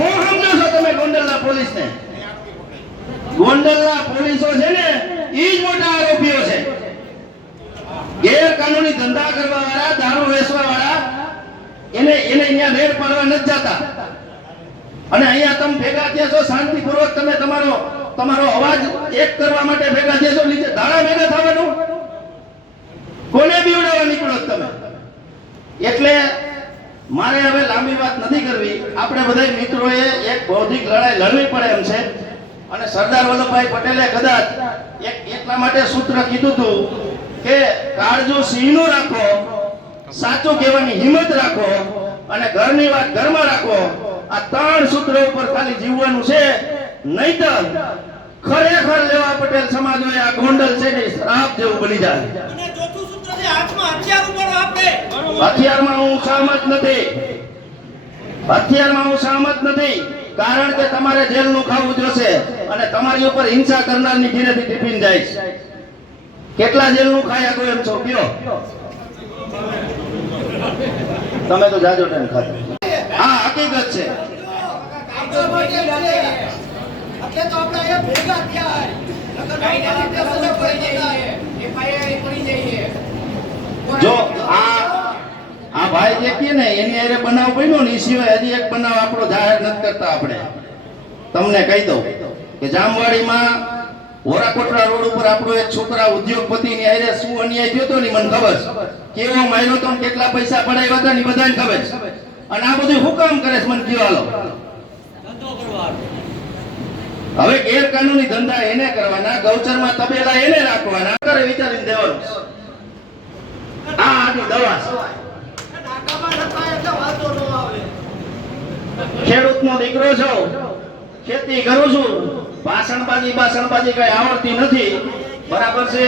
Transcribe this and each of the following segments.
શું સમજો છો તમે ગોંડલના પોલીસને? ગોંડલના પોલીસો છે ને ઈ જ મોટા આરોપીઓ છે. ગેરકાનૂની ધંધા કરવા વાળા, દારૂ વેચવા વાળા, એને અહીંયા રેડ પાડવા નથી જતા. અને અહીંયા તમે ભેગા થયા છો શાંતિપૂર્વક, તમે તમારો અવાજ એક કરવા માટે ભેગા થયા છો. નીચે ધારા ભેગા થવાનું કોને બીવડાવવા નીકળો તમે? એટલે મારે હવે લાંબી વાત નથી કરવી. આપણે બધા મિત્રોએ એક બૌદ્ધિક લડાઈ લડવી પડે એમ છે. અને સરદાર વલ્લભભાઈ પટેલે કદાચ એટલા માટે સૂત્ર કીધું હતું કે કાળજો સિંહનું રાખો, સાચું કહેવાની હિંમત રાખો અને ઘરની વાત ઘરમાં રાખો. આ ત્રણ સૂત્ર ઉપર ખાલી જીવવાનું છે, નહીતર ખરેખર લેવા પટેલ સમાજોએ આ ગોંડલ છે ને શ્રાપ જેવું બની જાય. અને ચોથું સૂત્ર છે હાથમાં હથિયાર ઉપાડો આપે. હથિયારમાં હું સહમત નથી. હથિયારમાં હું સહમત નથી. કારણ કે તમારે જેલનું ખાવું જોશે અને તમારી ઉપર હિંસા કરનારની ઘીરેથી ટિફિન જાય છે. કેટલા જેલનું ખાઈ શકો એમ છો કયો? તમે તો જાજો ટાઈમ ખાતા. હા, હકીકત છે. એટલે તો આપણે અહીંયા ભેગા થયા. જો આ ભાઈ જે કે ને એની હારે બનાવ બન્યો ને, એ સિવાય હજી એક બનાવ આપણો જાહેર નથી કરતા. આપણે તમને કહી દઉં કે જામવાડીમાં વોરાકોટડા રોડ ઉપર આપણો એક છોકરા ઉદ્યોગપતિની હારે શું અન્યાય થયો હતો ને મને ખબર છે. કેવો માર્યો તો, કેટલા પૈસા પડાવ્યા હતા ને બધાને ખબર છે. અને આ બધું હું કામ કરે છે મને કયો? હાલો, હવે ગેરકાનૂની ધંધા એને કરવાના, ગૌચરમાં તબેલા એને રાખવાના, કરે વિચારીને દેવાનું. આ આની દવા છે. ખેડૂતનો દીકરો છો, ખેતી કરું છું, ભાષણબાજી કઈ આવડતી નથી, બરાબર છે.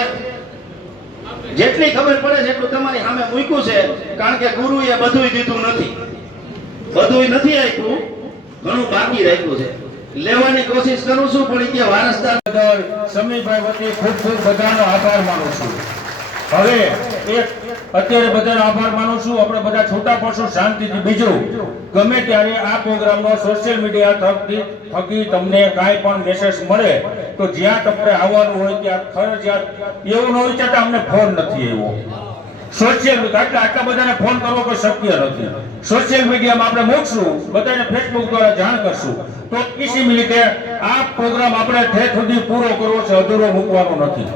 જેટલી ખબર પડે છે એટલું તમારી સામે મૂક્યું છે. કારણ કે ગુરુએ બધુંય દીધું નથી, બધુંય નથી આપ્યું, ઘણું બાકી રાખ્યું છે. લેવાની કોશિશ કરું છું, પણ કે વારસદાર સમીરભાઈ વતી ખૂબ બધાનો આભાર માનું છું. હવે અત્યારે બધાનો આભાર માનું છું. આપણે બધા છૂટા પડશું શાંતિથી. બીજું, ગમે ત્યારે આ પ્રોગ્રામનો સોશિયલ મીડિયા થકી તમને કાંઈ પણ મેસેજ મળે તો જ્યાં તમને આવવાનું હોય ત્યાં ફરજિયાત એવું ન વિચારતા અમને ફોન નથી આવ્યો. સોશિયલ મીડિયા આટલા બધાને ફોન કરવો કોઈ શક્ય નથી. સોશિયલ મીડિયામાં આપણે મૂકશું, બધાને ફેસબુક દ્વારા જાણ કરશું તો કિસી મિનિટે આ પ્રોગ્રામ આપણે ઠેઠ સુધી પૂરો કરવો છે, અધૂરો મૂકવાનો નથી.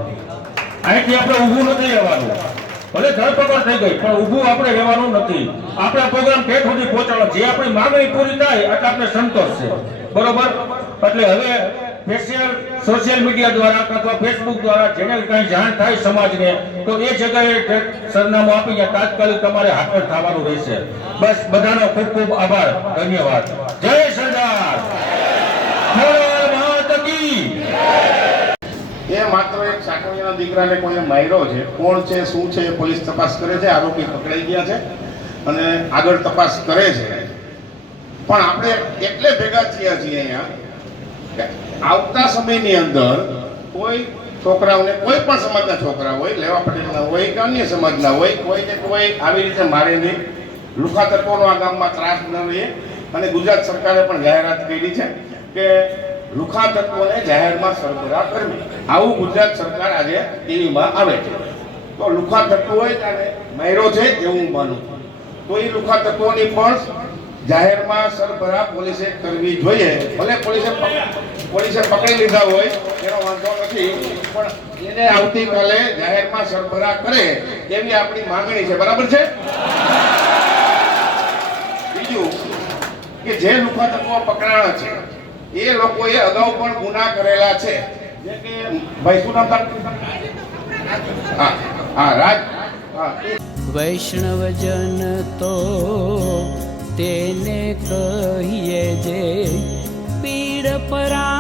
અહીંથી આપણે ઊભું નથી રહેવાનું. ભલે ધરપકડ થઈ ગઈ પણ ઊભું આપણે રહેવાનું નથી. આપણે પ્રોગ્રામ ઠેઠ સુધી પહોંચાડવાનો. જે આપણી માંગણી પૂરી થાય એટલે આપણે સંતોષ છે, બરોબર. એટલે હવે સોશિયલ મીડિયા દ્વારા અથવા ફેસબુક દ્વારા જેને કઈ જાણ થાય સમાજને તો એ જગ્યાએ સરનામું આપી તાત્કાલિક તમારે હાજર થવાનું રહેશે. બસ, બધાનો ખૂબ ખૂબ આભાર, ધન્યવાદ. જય સરદાર. એ માત્ર એક સાકરિયાના દીકરાને કોઈને માર્યો છે. કોણ છે, શું છે, પોલીસ તપાસ કરે છે. આરોપી પકડાઈ ગયા છે અને આગળ તપાસ કરે છે. પણ આપણે એટલે ભેગા થયા છીએ અહીંયા કે આવતા સમયની અંદર કોઈ છોકરાઓને, કોઈ પણ સમાજના છોકરા હોય, લેવા પટેલના હોય કે અન્ય સમાજના હોય, કોઈને કોઈ આવી રીતે મારે નહીં. લુખા તત્વોનો આ ગામમાં ત્રાસ ન રહે. અને ગુજરાત સરકારે પણ જાહેરાત કરી છે કે લુખા તત્વોને જાહેરમાં સરબરાહ કરવી. આવું ગુજરાત સરકાર આજે ટીવીમાં આવે છે. તો લુખા તત્વો હોય ત્યારે માર્યો છે એવું હું માનું છું. તો એ લુખા તત્વોની પણ જાહેરમાં સરબરાહ પોલીસે કરવી જોઈએ. ભલે પોલીસે પકડી લીધા હોય એનો વાંધો નથી, પણ એને આવતીકાલે જાહેરમાં સરબરાહ કરે એવી આપણી માંગણી છે, બરાબર છે. બીજું કે જે લુખા તત્વો પકડાણા છે એ લોકોએ અગાઉ પણ ગુના કરેલા છે. જે કે ભાઈ શું નામ તારું? હા, રાજ. વૈષ્ણવજન તો તેને કહીએ જે પીડ પરા